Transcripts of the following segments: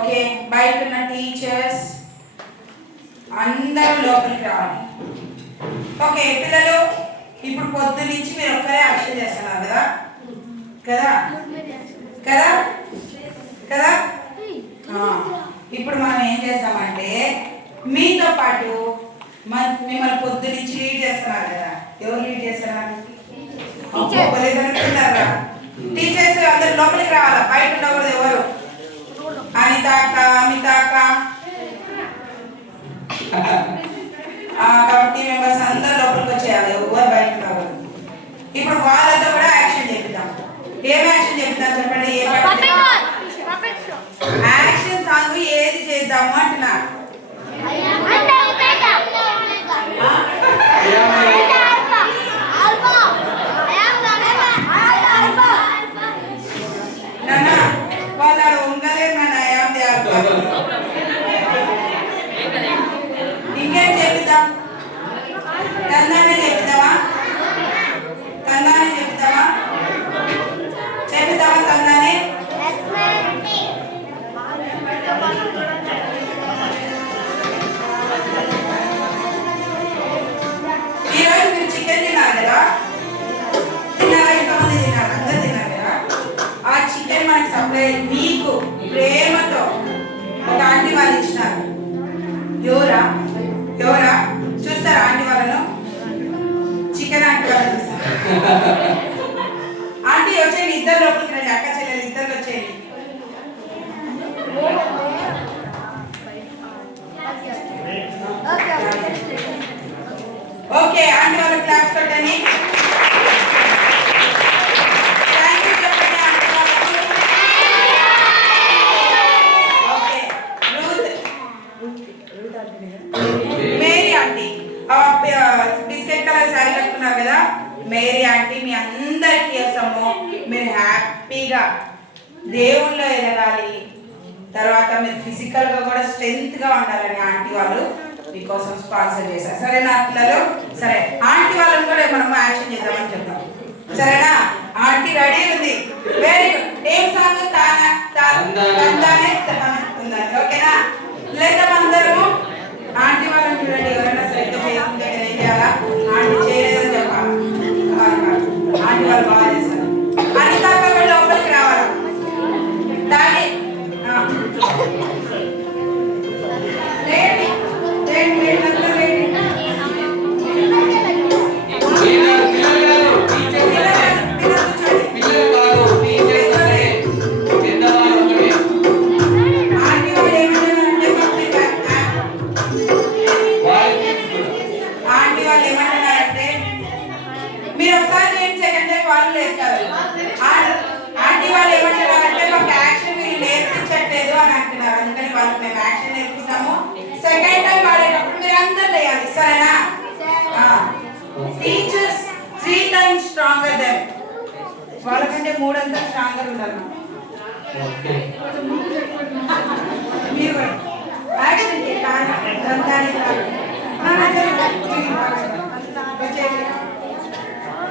Okay, బయట ఉన్న teachers అందరూ లోపలికి రావాలి. ఓకే పిల్లలు, ఇప్పుడు పొద్దు నుంచి మీరు ఒక్కరే యాక్షన్ చేస్తున్నారు కదా కదా కదా కదా. ఇప్పుడు మనం ఏం చేస్తామంటే మీతో పాటు మిమ్మల్ని పొద్దు నుంచి లీడ్ చేస్తున్నారు కదా. ఎవరు లీడ్ చేస్తున్నారు? టీచర్స్ అందరు లోపలికి రావాలా. బయట ఉండకూడదు ఎవరు. అనిత అక్క, అమిత అక్క, కాబట్టి మెంబర్స్ అందరు లోపలికి వచ్చేయాలి, ఎవరు బయట ఉండకూడదు. ఇప్పుడు వాళ్ళతో కూడా యాక్షన్ చెప్తాం. ఏం యాక్షన్ చెప్తాం చెప్పండి. ఏ యాక్షన్ సాంగ్ ఏది చేద్దాము అంటున్నా. ఇంకేం చెప్తాం? కందానే చెప్తావా? కందానే చెప్తావా? చెప్తావా కందానే? ఈరోజు మీరు చికెన్ తిన్నారు కదా, తిన్నారా? ఎంతమంది తిన్నారు? అందరు తిన్నారు కదా. ఆ చికెన్ మనకి సప్లై మీకు ప్రేమతో ఒక ఆంటీ వాళ్ళు ఇచ్చినారు. ఎవరా ఎవరా చూస్తారా? ఆంటీ వాళ్ళను, చికెన్ ఆంటీ వాళ్ళని చూస్తారా? ఆంటీ వచ్చేయండి, ఇద్దరు లోపలికి రండి. అక్క చెల్లెలు ఇద్దరు వచ్చేయండి. ఓకే, ఆంటీ వాళ్ళ క్లాప్స్ కొట్టండి. Mary aunty biscuit colour sari కట్టుకున్నారు కదా. మేరీ ఆంటీ మీ అందరికీ కోసము మీరు హ్యాపీగా దేవుళ్ళో ఎదగాలి, తర్వాత మీరు ఫిజికల్గా కూడా స్ట్రెంగ్త్గా ఉండాలని ఆంటీ వాళ్ళు మీకోసం స్పాన్సర్ చేశారు. సరేనా పిల్లలు? సరే, ఆంటీ వాళ్ళని కూడా మనం యాక్షన్ చేద్దామని చెప్తాం. సరేనా? ఆంటీ రెడీ ఉంది. Very good. ఏం సాంగ్? ఉందండి. ఓకేనా? లేదా అందరము ఆంటీ వాళ్ళని చూడండి. ఎవరైనా సరిగ్గా చేస్తుంటే ఏం చేయాలా? ఆంటీ చేయలేదని చెప్పాలి. ఆంటీ వాళ్ళు బాగా చేస్తారు. అని కాక లోపలికి రావాలి. దాని సెకండ్ టైం వాడేటప్పుడు మీరు అందరూ లేయాలి. సరేనా? టీచర్స్ 3 times స్ట్రాంగర్ దెన్, వాళ్ళకంటే 3 అంతా స్ట్రాంగర్ ఉండాలి. మీరు యాక్షన్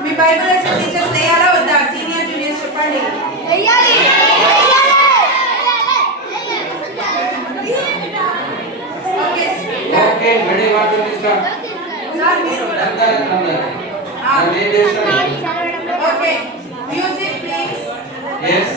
మీ బైబిల్ టీచర్స్ లేయాలా వద్దా? సీనియర్ జూనియర్స్ చెప్పండి. Okay, ready? What will we start? Okay, music please. Yes.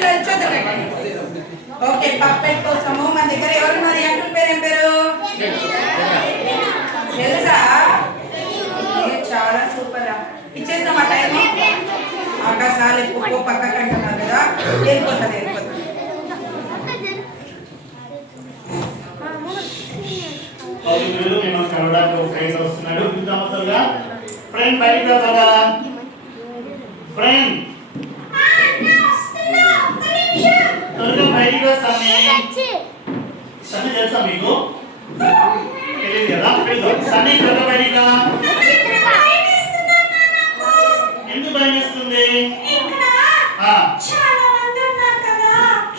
పిల్లలు చదువు పెట్టండి. ఓకే, పప్పెట్ కోసము మన దగ్గర ఎవరున్నారు? ఈ అంకుల్ పేరు ఏం పేరు తెలుసా? చాలా సూపర్. ఇచ్చేస్తాం ఆ టైం. ఆకాశాలు ఎక్కువ పక్కకి అంటున్నారు కదా, వెళ్ళిపోతుంది వెళ్ళిపోతుంది. ఫ్రెండ్ బయటికి వెళ్తారా? ఫ్రెండ్ త్వరగా బయటికి వస్తామే. సన్నీ తెలుసా మీకు? తెలియదు కదా? సన్నీ త్వరగా బయటికి రా. ఎందుకు భయం వేస్తుంది?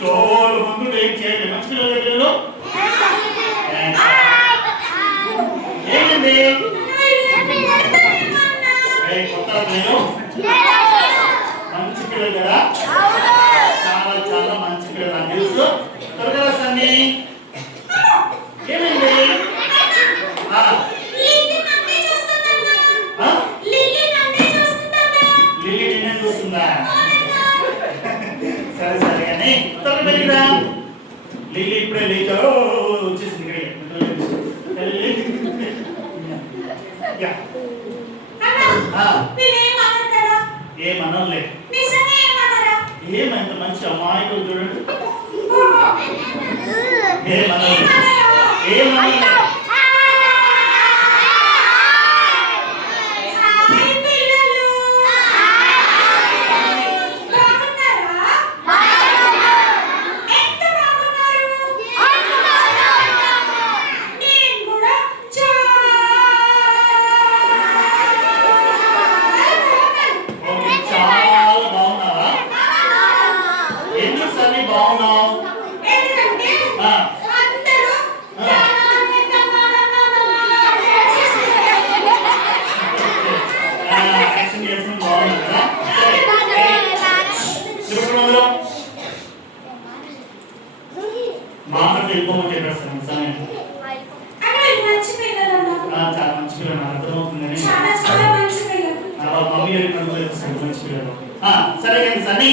చాలా మంది ఏం చేయలేదు. మంచి పిల్లలు ఏమైంది? కొత్త నేను మంచి పిల్లలు కదా, చాలా చాలా మంచి పిల్లలు నాకు తెలుసు. త్వరగా వస్తాను. ఏమైంది? లిల్లీ నిన్నే చూస్తుందా? సరే సరే కానీ త్వరగా వెళ్ళిరా. లిల్లీ ఇప్పుడే లేచా వచ్చేసింది. ఏమనలే. ఏమంత మంచి అమ్మాయికులు చూడండి. ఏమనలే. ఏమనలే. సరే కానీ సన్నీ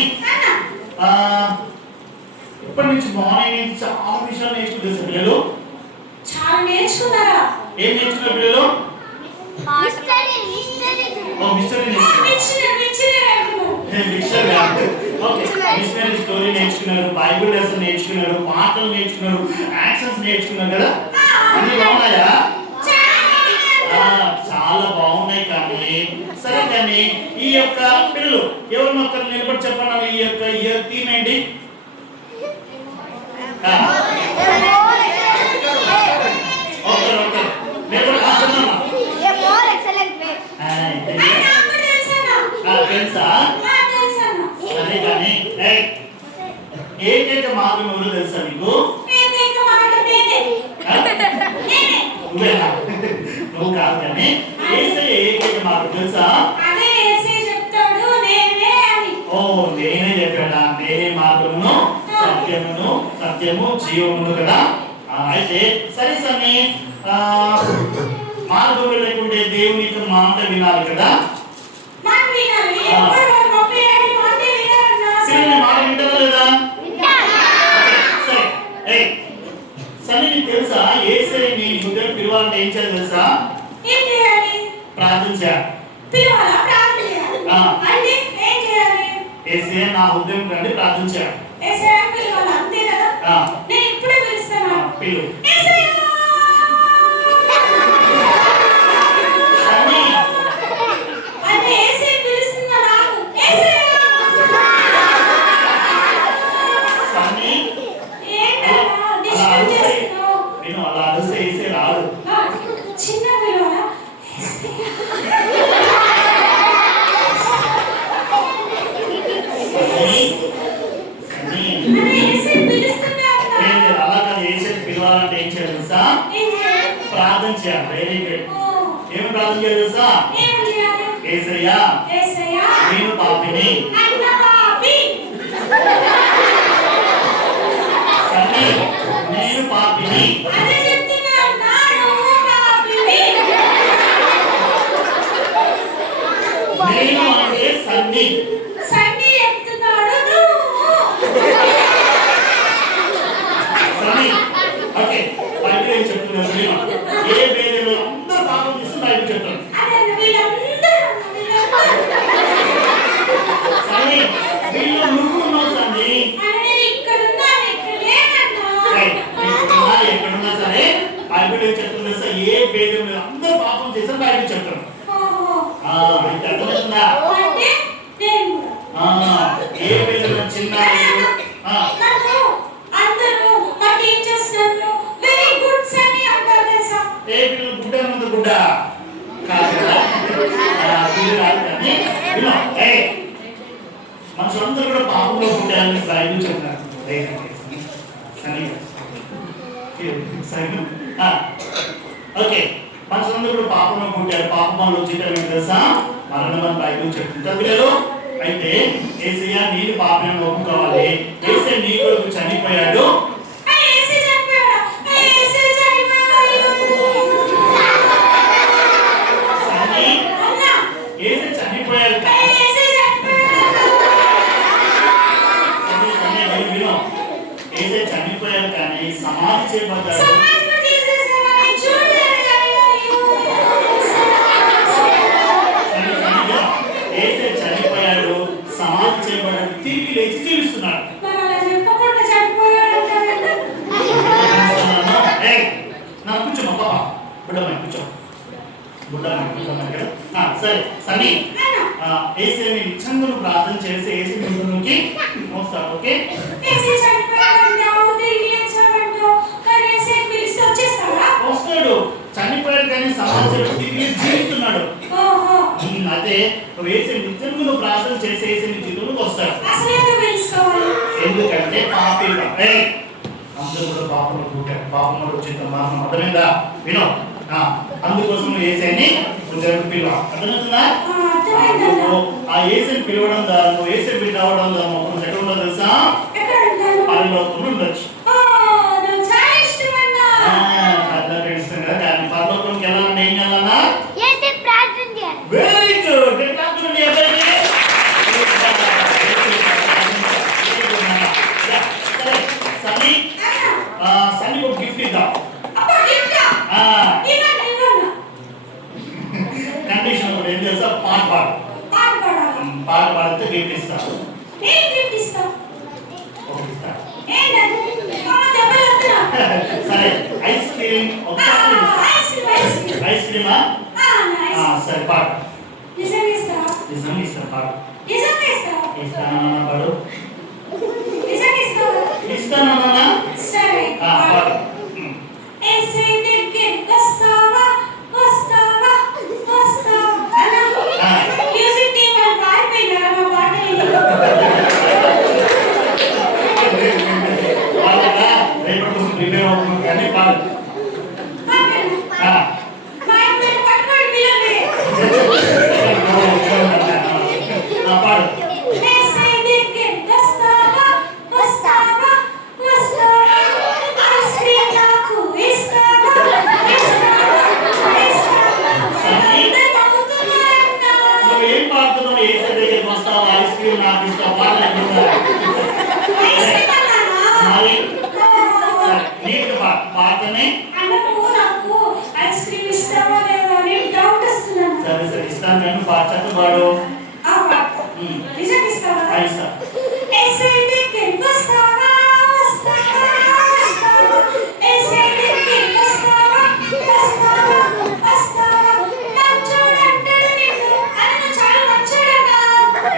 ఇప్పటి నుంచి మార్నింగ్ చాలా విషయాలు నేర్చుకుంటారు పిల్లలు. చాలా నేర్చుకున్నారా? ఏం నేర్చుకున్నారు పిల్లలు? మిషనరీ స్టోరీ నేర్చుకున్నారు, బైబిల్ లెసన్ నేర్చుకున్నారు, పాటలు నేర్చుకున్నారు, యాక్షన్స్ నేర్చుకున్నారు కదా. అన్ని బాగున్నాయా? చాలా బాగున్నాయి. కానీ సరే కానీ ఈ యొక్క పిల్లలు ఎవరు మొక్కలు నిలబడి చెప్పండి. ఈ యొక్క థీమ్ ఏంటి? తెలుసా? సరే కానీ ఏకైక మార్గం ఎవరు తెలుసా నీకు? నువ్వు కాదు కానీ యేసయ్య ఏకైక మార్గం తెలుసా? ఓ నేనే చెప్పాడా? నేనే మార్గమును సత్యము జీవమును కదా. అయితే సరే సన్ని మార్గం లేకుంటే దేవుని యొక్క మాట వినాలి కదా. మాట వింటారా లేదా? సరే సన్ని నీకు తెలుసా యేసయ్య నీ హృదయం పిలవాలంటే ఏం చేయాలి తెలుసా? ప్రార్థన చేయాలి. యేసయ్య నా హృదయం కంటే ప్రార్థన చేయాలి. పిలు. నేను అలా అరిస్తే వేసే రాదు. చిన్న అలా కాదు. వేసే పిలవాలంటే ఏం చేయాలి తెలుసా? ప్రార్థన చేయాలి. Very good. ఏమి ప్రార్థన చేయాలి తెలుసా? యేసయ్యా నేను పాపిని. సన్నీ నేను పాపిని. నేను అంటే సన్నీ. మీరు అందరూ పాపం చేశారు బైబిల్ చెప్తారు. అయితే అర్థమవుతుందా? ఏ పిల్లలు చిన్న ఏ పిల్లలు గుడ్డ ముందు గుడ్డ కాదు కదా, మనుషులందరూ కూడా పాపంలో పుట్టారని బైబిల్ చెప్తున్నారు. ఓకే, మనుషులందరూ కూడా పాపంలో పుట్టారు. పాపంలో వచ్చేటప్పుడు ఏంటి తెలుసా? మరణం అని బైబిల్ చెప్తుంటారు పిల్లలు. అయితే యేసయ్య నేను పాపం ఒప్పుకోవాలి, యేసయ్య నీ కొరకు చనిపోయాడు. చనిపోయాడు కానీ సమాధి చేయబడ్డాడు. చనిపోయాడు, సమాధి చేయబడ్డాడు, తిరిగి లేచి జీవిస్తున్నాడు. కూర్చోమా పాప, బుడ్డమ్మ కూర్చో, బుడ్డమ్మ కదా. సరే సన్నీ, ఏసీని నిజంగా ప్రార్థన చేసి ఏసీ ముందుకి మోస్తాడు. ఓకే, వస్తాడు. చనిపోయాడు కానీ సమాజంలో తిరిగి జీవిస్తున్నాడు. అదే వేసే నిజంగా నువ్వు ప్రార్థన చేసి వేసే నీ జీవితంలోకి వస్తాడు. ఎందుకంటే పాపం అందరూ కూడా పాపంలో పుట్టారు, పాపంలో వచ్చిన మరణం. అర్థమైందా? వినో, అందుకోసం ఏసైని పిలువ. అర్థమవుతుందా? ఆ ఏసైని పిలవడం ద్వారా నువ్వు ఏసై బిడ్డ అవడం ద్వారా మొత్తం ఎక్కడ ఉండదు తెలుసా? పరలోకంలో ఉండొచ్చు. తెలుస్తుంది కదా, కానీ పరలోకంకి వెళ్ళాలంటే ఏం చేయాలన్నా? Very good. సన్నీ ఒక గిఫ్ట్ ఇద్దాం. కండిషన్ కూడా ఏం చేస్తా? పాట పాడితే గిఫ్ట్ ఇస్తా. సరే, ఐస్ క్రీమ్. ఐస్ క్రీమా? సరే పాడు. నిజంగా ఇస్తా, పాడు. ఇస్తానన్నా పాడు. ఇస్తానన్నా పాడు. ప్రిపేర్ అవుతున్నాం కానీ పాడు. పాడు. నువ్వేం పాడుతున్నావు? ఏ దగ్గరికి వస్తావు? ఐస్ క్రీమ్ నాకు ఇస్తావు? మరి నీకు పాటనే సరే సరే ఇస్తాను. నేను పాటలు పాడు.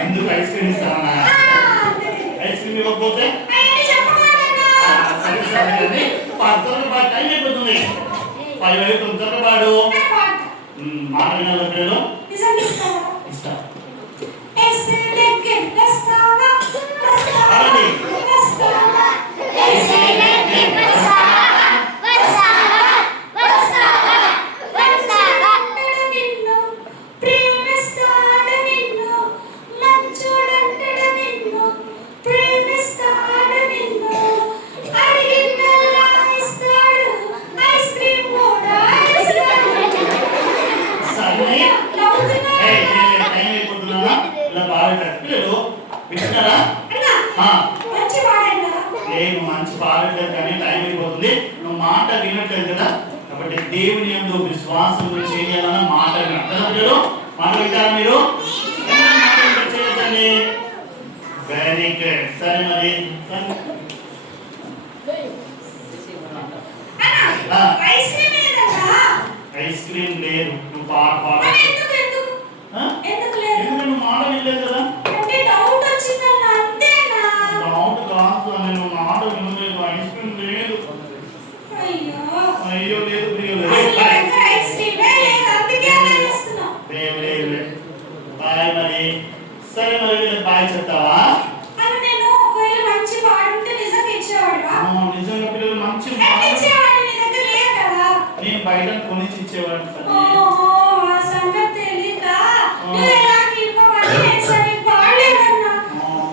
ఎందుకు ఐస్ క్రీమ్ ఇస్తానా? ఐస్ క్రీమ్ ఇవ్వకపోతే సరే సరే పాడుతో పాటు టైం అయిపోతుంది. 5 అయిపోతుంది. త్వరగా పాడు. మాట వినాలి పిల్లలు. ఇస్తా. మంచి పాడట్లేదు కానీ టైం అయిపోతుంది. నువ్వు మాట వినట్లేదు కదా, కాబట్టి దేవుని యందు విశ్వాసం చేయాలన్న మాట వినట్లేదు. మాట వింటారా మీరు? చేయొద్దండి. Very good. సరే మరి ఐస్ క్రీమ్ లేదు. నువ్వు పాట పాడు. మరి ఎందుకు ఆ? ఎందుకు లేదు? ఎందుకంటే నువ్వు మాట వినలేదు కదా. అంటే డౌట్ వచ్చిందన్న అంతేనా? డౌట్ కాదు, నేను మాట వినలేదు. ఐస్ క్రీమ్ లేదు. అయ్యో అయ్యో లేదు, ప్రియ లేదు. అది బాయ్. ఇంకా ఐస్ క్రీమే లేదు, అందుకే అలా చేస్తున్నావు. లేదు. బాయ్ మరి. సరే మరి వీళ్ళకి బాయ్ చెప్తావా? అని నేను ఒకవేళ మంచి పాడుంటే నిజంగా ఇచ్చేవాడివా? నిజంగా పిల్లలు మంచి ఎట్లా ఇచ్చేవాడివి? నీ దగ్గర లేదు కదా. నేను బయట కొనిచ్చి ఇచ్చేవాడిని సార్. ఓహో, ఆ సంగతి తెలీదా? నువ్వు ఎలా ఇవ్వమని నేను సరిగ్గా పాడలేదన్నా.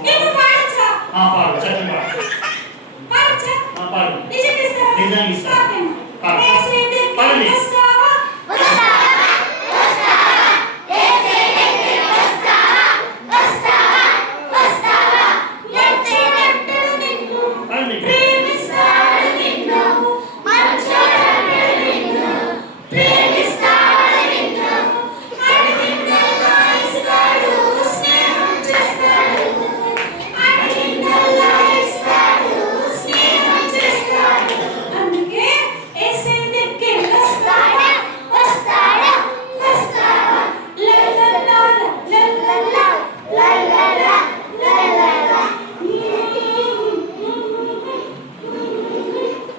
ఇప్పుడు పాడొచ్చా? పాడు, చక్కగా పాడు. పాడొచ్చా? పాడు. నిజంగా ఇస్తావా? నిజంగా ఇస్తా. ఓకేనా? పాడు. ఏసు ఇంటికి పాడండి. వస్తావా? ఎత్తేనట్టుడు నిన్ను, పాడండి. ప్రేమిస్తాడు నిన్ను, మంచోడనే నిన్ను, ప్రేమిస్తాడు నిన్ను, అడిగిందల్లా ఇస్తాడు, స్నేహం చేస్తాడు, అడిగిందల్లా ఇస్తాడు, స్నేహం చేస్తాడు. అందుకే యేసే దగ్గరికి వస్తావా? వస్తావా? వస్తావా? లల్లలా లల్లలా లల్లలా లల్లలా.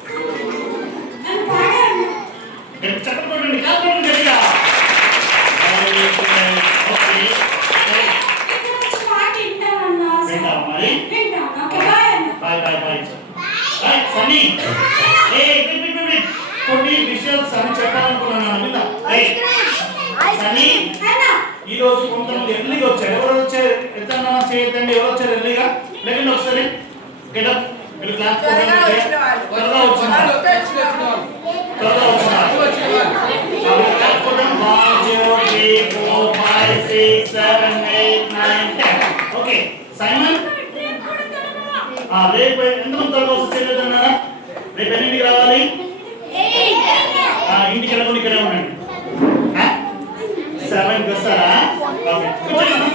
అని పాడాను. చక్కగా కొట్టండి, కాకపోతే గట్టిగా. ఓకే. ఇక్కడ నుంచి మాట వింటావన్నా? వింటావా మరి? వింటాను. ఓకే, బాయ్ అన్న. బాయ్. సన్నీ. వెయిట్. కొన్ని విషయాలు సన్నీ చెప్పాలనుకున్నాను. విన్నా. సన్నీ, అన్న, ఈ రోజు కొంతమంది ఎర్లీగా వచ్చారు. ఎవరు వచ్చారు? ఎత్తన్నా చేయొద్దండి. ఎవరు వచ్చారు ఎర్లీగా? లేకండి ఒకసారి. గెటప్. వీళ్ళు క్లాస్ త్వరగా వచ్చిన వాళ్ళు. త్వరగా వచ్చిన వాళ్ళు. త్వరగా వచ్చిన వాళ్ళు. క్లాస్ కొట్టండి. 1 2 3 4 5 6 7 8 9 10. ఓకే. సైమన్, రేపు ఎంతమంది త్వరగా వస్తే చేయలేదన్నారా? రేపు ఎన్నింటికి రావాలి? ఇంటికి వెళ్ళకుండా ఇక్కడే ఉండండి. 7కి వస్తారా? ఓకే. కూర్చోండి.